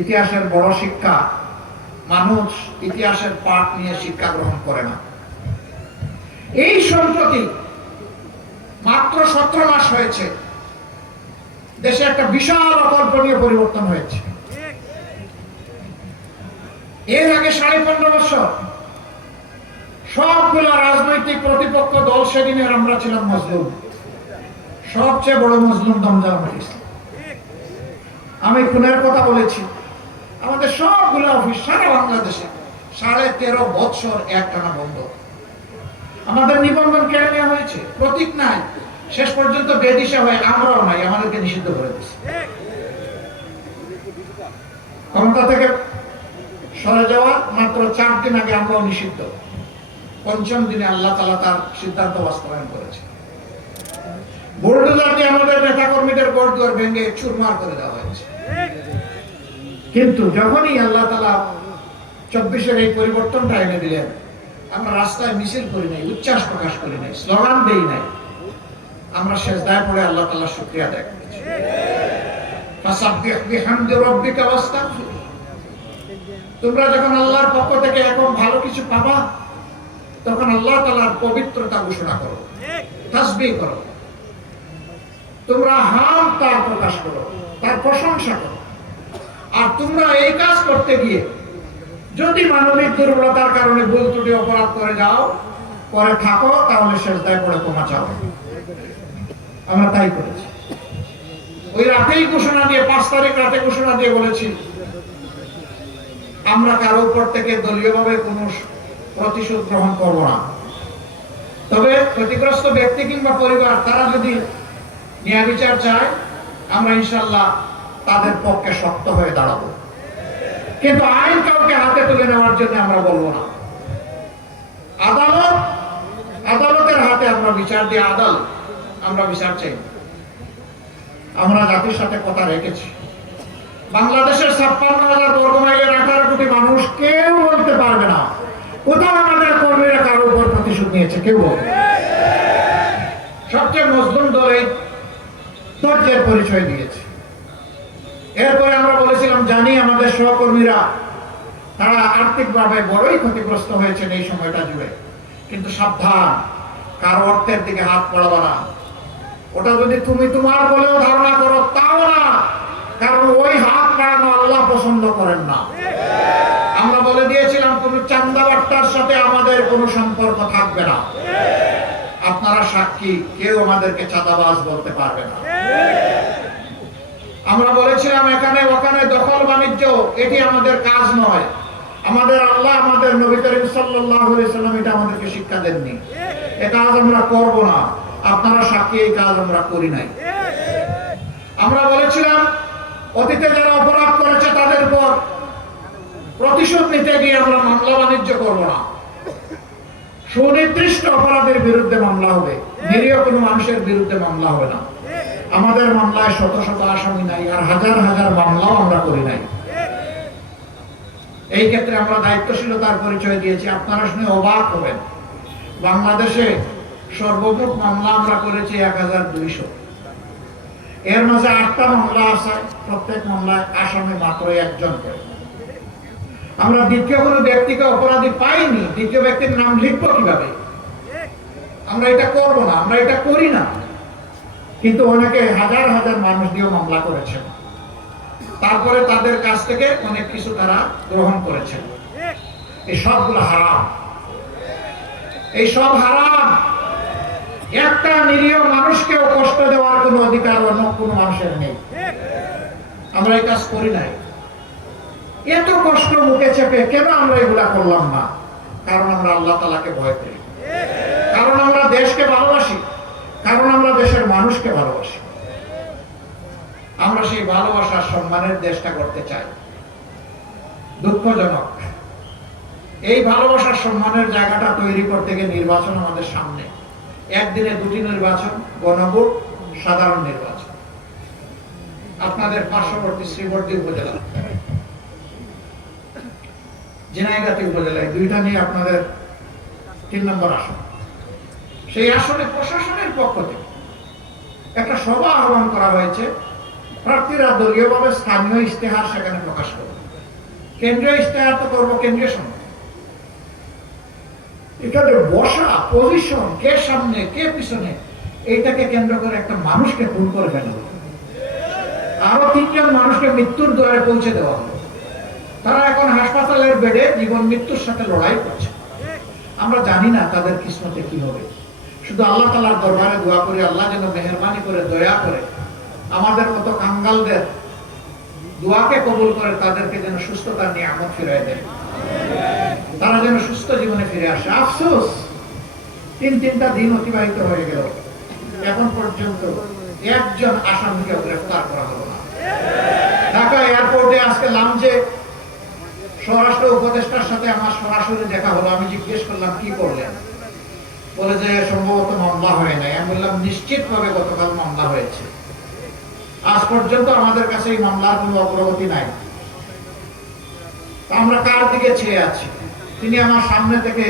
ইতিহাসের বড় শিক্ষা, মানুষ ইতিহাসের পাঠ নিয়ে শিক্ষা গ্রহণ করে না। এই সম্প্রতি মাত্র 17 মাস হয়েছে দেশে একটা বিশাল অকল্পনীয় পরিবর্তন হয়েছে। এর আগে 15.5 বছর সবগুলা রাজনৈতিক প্রতিপক্ষ দল সেদিনের আমরা ছিলাম মজলুম। সবচেয়ে বড় মজলুম জামাত ইসলাম। আমি খুনের কথা বলেছি, আমাদের সবগুলো অফিস সারা বাংলাদেশে 13.5 বছর একটানা বন্ধ। আমাদের নিবন্ধন কেড়ে নেওয়া হয়েছে, প্রতীক নাই, শেষ পর্যন্ত বেদিশা হয়ে আমরাও নাই, আমাদেরকে নিষিদ্ধ করে দিয়েছে। ক্ষমতা থেকে সরে যাওয়া মাত্র 4 দিন আগে আমরাও নিষিদ্ধ। 5ম দিনে আল্লাহ তাআলা তার সিদ্ধান্ত বাস্তবায়ন করেছে। বুলডোজার দিয়ে আমাদের নেতা কর্মীদের ঘরদুয়ার ভেঙে চুরমার করে দেওয়া হয়েছে। কিন্তু যখনই আল্লাহ তাআলা 24-এর এই পরিবর্তনটা এনে দিলেন, আমরা রাস্তায় মিছিল করি নাই, উচ্ছ্বাস প্রকাশ করি নাই, স্লোগান দেই নাই, আমরা সিজদায় পড়ে আল্লাহ তাআলার শুকরিয়া আদায় করেছি। ফাসাব্বিহ বিহামদি রাব্বিকা ওয়াস্তাগফির। তোমরা যখন আল্লাহর পক্ষ থেকে এরকম ভালো কিছু পাবা, তখন আল্লাহ তাআলার পবিত্রতা ঘোষণা করো, তাসবিহ করো, তোমরা হাম তার প্রকাশ করো, তার প্রশংসা করো। আর তোমরা এই কাজ করতে গিয়ে যদি মানবিক দুর্বলতার কারণে ভুল ত্রুটি অপরাধ করে যাও, করে থাকো, তাহলে সিজদায় পড়ে ক্ষমা চাও। আমরা তাই করেছি। ওই রাতেই ঘোষণা দিয়ে, 5 তারিখ রাতে ঘোষণা দিয়ে বলেছি, আমরা কারো উপর থেকে দলীয়ভাবে কোনো প্রতিশোধ গ্রহণ করব না। তবে ক্ষতিগ্রস্ত ব্যক্তি কিংবা পরিবার তারা যদি ন্যায় বিচার চায়, আমরা ইনশাআল্লাহ তাদের পক্ষে শক্ত হয়ে দাঁড়াবো। কিন্তু আইন কাউকে হাতে তুলে নেওয়ার জন্য আমরা বলবো না। আদালতের হাতে আমরা বিচার দিয়ে, আমরা বিচার চাই। আমরা জাতির সাথে কথা রেখেছি। বাংলাদেশের 56,000 বর্গ মাইলের 18 কোটি মানুষ কেউ বলতে পারবে না কোথাও আমাদের কর্মীরা কারো উপর প্রতিশোধ নিয়েছে, কেউ বলবে। সবচেয়ে মজলুম দল এই ধৈর্যের পরিচয় দিয়েছে। এরপরে আমরা বলেছিলাম, জানি আমাদের সহকর্মীরা তারা আর্থিকভাবে বড়ই ক্ষতিগ্রস্ত হয়েছেন এই সময়টা জুড়ে, কিন্তু সাবধান, কারো অর্থের দিকে হাত পড়াবো না। ওটা যদি তুমি তোমার বলেও ধারণা করো, তাও না, কারণ ওই হাত পড়ানো আল্লাহ পছন্দ করেন না। আমরা বলে দিয়েছিলাম, কোনো চান্দাবাট্টার সাথে আমাদের কোনো সম্পর্ক থাকবে না। আপনারা সাক্ষী, কেউ আমাদেরকে চাঁদাবাজ বলতে পারবে না। আমরা বলেছিলাম, এখানে ওখানে দখল বাণিজ্য, এটি আমাদের কাজ নয়। আমাদের আল্লাহ, আমাদের নবী করিম সাল্লাল্লাহু আলাইহি সাল্লাম এটা আমাদেরকে শিক্ষা দেননি। এই কাজ আমরা করব না। আপনারা সাক্ষী, এই কাজ আমরা করি নাই। আমরা বলেছিলাম, অতীতে যারা অপরাধ করেছে তাদের উপর প্রতিশোধ নিতে গিয়ে আমরা মামলা বাণিজ্য করব না। সুনির্দিষ্ট অপরাধের বিরুদ্ধে মামলা হবে, নিরীহ কোনো মানুষের বিরুদ্ধে মামলা হবে না। আমাদের মামলায় শত শত আসামি নাই, আর হাজার হাজার মামলাও আমরা করি নাই। এই ক্ষেত্রে আমরা দায়িত্বশীলতার পরিচয় দিয়েছি। আপনারা শুনে অবাক হবেন, বাংলাদেশে সর্বমোট মামলা আমরা করেছি 1200। এর মাঝে 8টা মামলা আছে, প্রত্যেক মামলায় আসামি মাত্র 1 জন করে। আমরা দ্বিতীয় কোনো ব্যক্তিকে অপরাধী পাইনি, দ্বিতীয় ব্যক্তির নাম লিখবো কিভাবে? আমরা এটা করব না, আমরা এটা করি না। কিন্তু অনেকে হাজার হাজার মানুষ দিয়ে মামলা করেছেন, তারপরে তাদের কাছ থেকে অনেক কিছু তারা গ্রহণ করেছেন। এই সবগুলো হারাম, এই সব হারাম। একটা নিরীহ মানুষকেও কষ্ট দেওয়ার কোনো অধিকার অন্য কোনো মানুষের নেই। আমরা এই কাজ করি নাই। এত কষ্ট মুখে চেপে কেন আমরা এগুলা করলাম না? কারণ আমরা আল্লাহ তাআলাকে ভয় করি, কারণ আমরা দেশকে ভালোবাসি, কারণ আমরা দেশের মানুষকে ভালোবাসি। আমরা সেই ভালোবাসার সম্মানের দেশটা করতে চাই। দুঃখজনক, এই ভালোবাসার সম্মানের জায়গাটা তৈরি করতে গিয়ে নির্বাচন আমাদের সামনে। একদিনে 2টি নির্বাচন, গণভোট, সাধারণ নির্বাচন। আপনাদের পার্শ্ববর্তী শ্রীবর্দী উপজেলা, ঝিনাইগাতি উপজেলায় 2টা নিয়ে আপনাদের 3 নম্বর আসন। সেই আসনে প্রশাসনের পক্ষ থেকে একটা সভা আহ্বান করা হয়েছে প্রার্থীরা দলীয়ভাবে স্থানীয় ইশতেহার সেখানে প্রকাশ করবে, কেন্দ্রীয় ইশতেহার তো করবো কেন্দ্রীয় সঙ্গে। এখানে বসা, পজিশন, কে সামনে কে পিছনে, এইটাকে কেন্দ্র করে একটা মানুষকে খুন করে ফেলা হলো। আরো 3 জন মানুষকে মৃত্যুর দ্বারে পৌঁছে দেওয়া হলো। তারা এখন হাসপাতালের বেডে জীবন মৃত্যুর সাথে লড়াই করছে। আমরা জানি না তাদের কিসমতে কি হবে। শুধু আল্লাহ তাআলার দরবারে দোয়া করি, আল্লাহ যেন মেহেরবানি করে দয়া করে আমাদের মতো কাঙ্গালদের দোয়াকে কবুল করে তাদেরকে যেন সুস্থতার নিয়ামত ফিরিয়ে দেয়, তারা যেন সুস্থ জীবনে ফিরে আসে। আফসোস 3টা দিন অতিবাহিত হয়ে গেল, এখন পর্যন্ত একজন আসামিকে গ্রেফতার করা হলো না। ঢাকা এয়ারপোর্টে আজকে লাঞ্চে স্বরাষ্ট্র উপদেষ্টার সাথে আমার সরাসরি দেখা হলো। আমি জিজ্ঞেস করলাম কি করলেন, বলে যে সম্ভবত মামলা হয় নাই। আমি বললাম নিশ্চিতভাবে গতকাল মামলা হয়েছে। আজ পর্যন্ত আমাদের কাছে এই মামলার কোনো অগ্রগতি নাই। আমরা কার দিকে চেয়ে আছি? তিনি আমার সামনে থেকে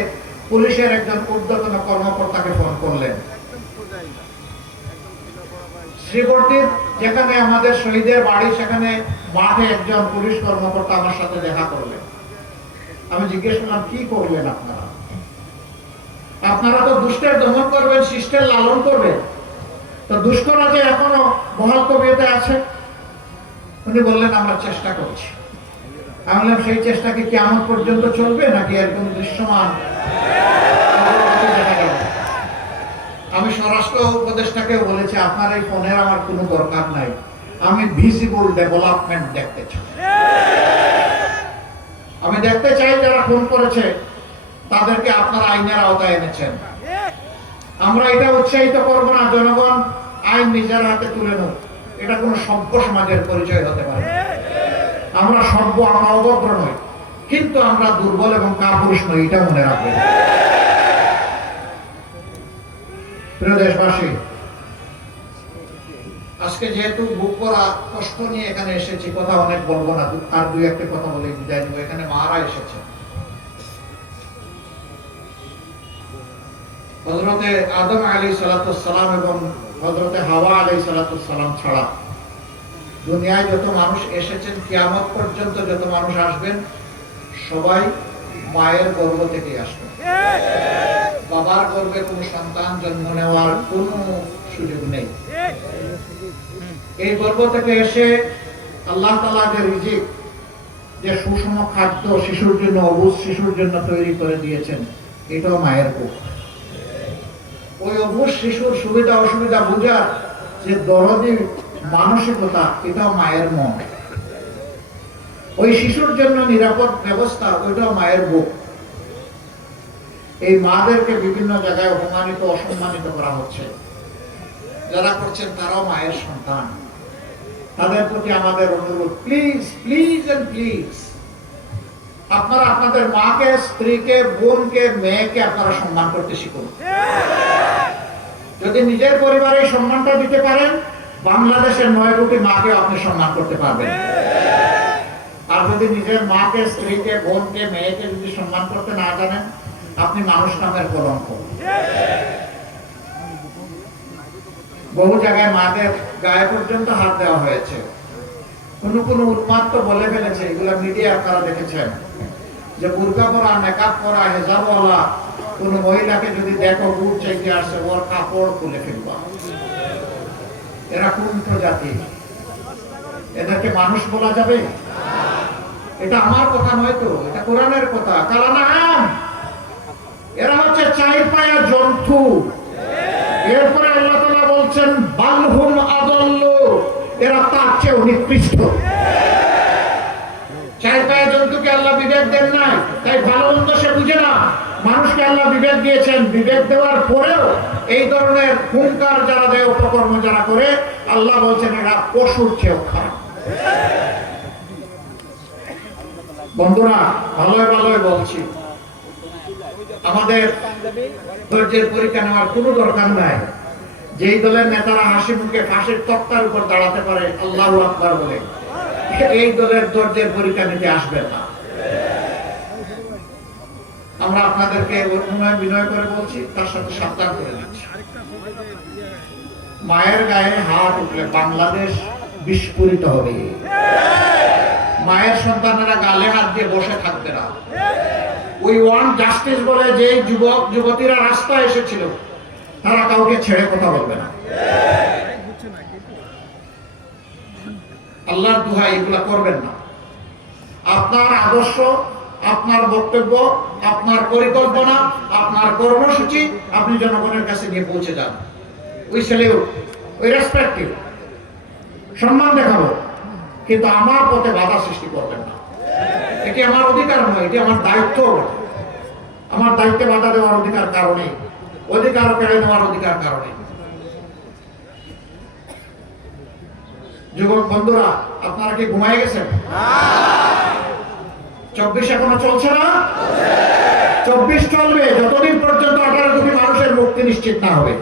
পুলিশের একজন ঊর্ধ্বতন কর্মকর্তাকে ফোন করলেন। শ্রীবর্তীর যেখানে আমাদের শহীদের বাড়ি, সেখানে মাঠে একজন পুলিশ কর্মকর্তা আমার সাথে দেখা করলেন। আমি জিজ্ঞেস করলাম কি করলেন আপনারা? আপনারা তো দুষ্টের দমন করবেন, শিষ্টের লালন করবেন, তো দুষ্করা যে এখনো বহাল তবিয়তে আছে। উনি বললেন আমরা চেষ্টা করছি। আমি বললাম সেই চেষ্টা কি কিয়ামত পর্যন্ত চলবে নাকি এর কোন দৃশ্যমান? আমি স্বরাষ্ট্র উপদেষ্টাকে বলেছি আপনার এই ফোনের আমার কোনো দরকার নাই, আমি ভিজিবল ডেভেলপমেন্ট দেখতে চাই। আমি দেখতে চাই যারা ফোন করেছে তাদেরকে আপনারা আইনের আওতায় এনেছেন। আমরা এটা উৎসাহিত করব না জনগণ আইন নিজের হাতে তুলে নেব, এটা কোনো সভ্য সমাজের পরিচয় হতে পারে। আমরা সভ্য, আমরা অভদ্র নই, কিন্তু আমরা দুর্বল এবং কাপুরুষ নই, এটা মনে রাখবেন। প্রিয় দেশবাসী, আজকে যেহেতু বুক করা কষ্ট নিয়ে এখানে এসেছি, কথা অনেক বলবো না, আর 2-1টা কথা বলে বিদায় নেব। এখানে মারা এসেছে। হযরতে আদম আলাইহিস সালাম এবং হযরতে হাওয়া আলাইহিস সালাম ছাড়া দুনিয়ায় যত মানুষ এসেছেন, কিয়ামত পর্যন্ত যত মানুষ আসবেন, সবাই মায়ের গর্ভ থেকে আসবেন। বাবার গর্ভে কোনো সন্তান জন্ম নেওয়ার কোনো সুযোগ নেই। এই গর্ভ থেকে এসে আল্লাহ তাআলা যে রিজিক, যে সুষম খাদ্য শিশুর জন্য, অবুঝ শিশুর জন্য তৈরি করে দিয়েছেন, এটাও মায়ের কোখ। ওই অবুঝ শিশুর সুবিধা অসুবিধা বোঝার যে দরদি মানসিকতা, এটাও মায়ের মন। ওই শিশুর জন্য নিরাপদ ব্যবস্থা, ওইটাও মায়ের বুক। এই মাদেরকে বিভিন্ন জায়গায় অপমানিত, অসম্মানিত করা হচ্ছে। যারা করছেন তারাও মায়ের সন্তান। তাদের প্রতি আমাদের অনুরোধ, প্লিজ প্লিজ এন্ড প্লিজ, আপনারা আপনাদের মাকে, স্ত্রীকে, বোনকে, মেয়েকে আপনারা সম্মান করতে শিখুন। যদি নিজের পরিবারে সম্মানটা দিতে পারেন, বাংলাদেশের 9 কোটি মাকে আপনি সম্মান করতে পারবেন। আর যদি নিজের মাকে, স্ত্রীকে, বোনকে, মেয়েকে যদি সম্মান করতে না জানেন, আপনি মানুষ নামের কলঙ্ক। বহু জায়গায় মাদের গায়ে পর্যন্ত হাত দেওয়া হয়েছে। কোন উন্মাদ বলে ফেলেছে, এগুলা মিডিয়া আপনারা দেখেছেন, যে বুরকা পরা, মেকআপ পরা, হেজাবওয়ালা কোন মহিলাকে যদি দেখো বুট চাইতে আসছে, ওর কাপড় খুলে ফেলবা। এরা কোন প্রজাতি? এদেরকে মানুষ বলা যাবে? এটা আমার কথা নয় তো, এটা কোরআনের কথা। কালানাম, এরা হচ্ছে 4 পায়া জন্তু। এরপরে আল্লাহ তাআলা বলছেন বালহুম আদাল্লু, এরা তার চেয়ে নিকৃষ্ট। 4 পায়া জন্তুকে আল্লাহ বিবেক দেন নাই, তাই ভালো মন্দ সে বুঝে না। মানুষকে আল্লাহ বিবেক দিয়েছেন, বিবেক দেওয়ার পরেও এই ধরনের হুঙ্কার যারা দেয়, উপকর্ম যারা করে, আল্লাহ বলছেন এরা পশুর চেয়েও খারাপ। বন্ধুরা, ভালোই ভালোই বলছি, আমাদের ধৈর্যের পরীক্ষা নেওয়ার কোনো দরকার নাই। যেই দলের নেতারা হাসি মুখে ফাঁসির তক্তার উপর দাঁড়াতে পারে আল্লাহু আকবার বলে, এই দলের ধৈর্যের পরীক্ষা নিতে আসবেন না। আমরা আপনাদেরকে বিনয় করে বলছি, তার সাথে সাবধান করে দিচ্ছি। মায়ের গায়ে হাত উঠলে বাংলাদেশ বিস্ফোরিত হবে। মায়ের সন্তানেরা গালে হাত দিয়ে বসে থাকবে না। উই ওয়ান্ট জাস্টিস বলে যে যুবক যুবতীরা রাস্তায় এসেছিল, তারা কাউকে ছেড়ে কথা বলবে না। আল্লাহর দোহাই এগুলা করবেন না। আপনার আদর্শ, আপনার বক্তব্য, আপনার পরিকল্পনা, আপনার কর্মসূচি আপনি জনগণের কাছে নিয়ে পৌঁছে যান। We salute, we respect you, সম্মান দেখাবো, কিন্তু আমার পথে বাধা সৃষ্টি করবেন না। এটি আমার অধিকার নয়, এটি আমার দায়িত্ব। আমার দায়িত্বে বাধা দেওয়ার অধিকার কারণে, অধিকার কেড়ে নেওয়ার অধিকার কারণে। যুবক বন্ধুরা, আপনারা কি ঘুমায় গেছেন? 24 এখনো চলছে না? 24 চলবে যতদিন পর্যন্ত 18 কোটি মানুষের মুক্তি নিশ্চিত না হবে।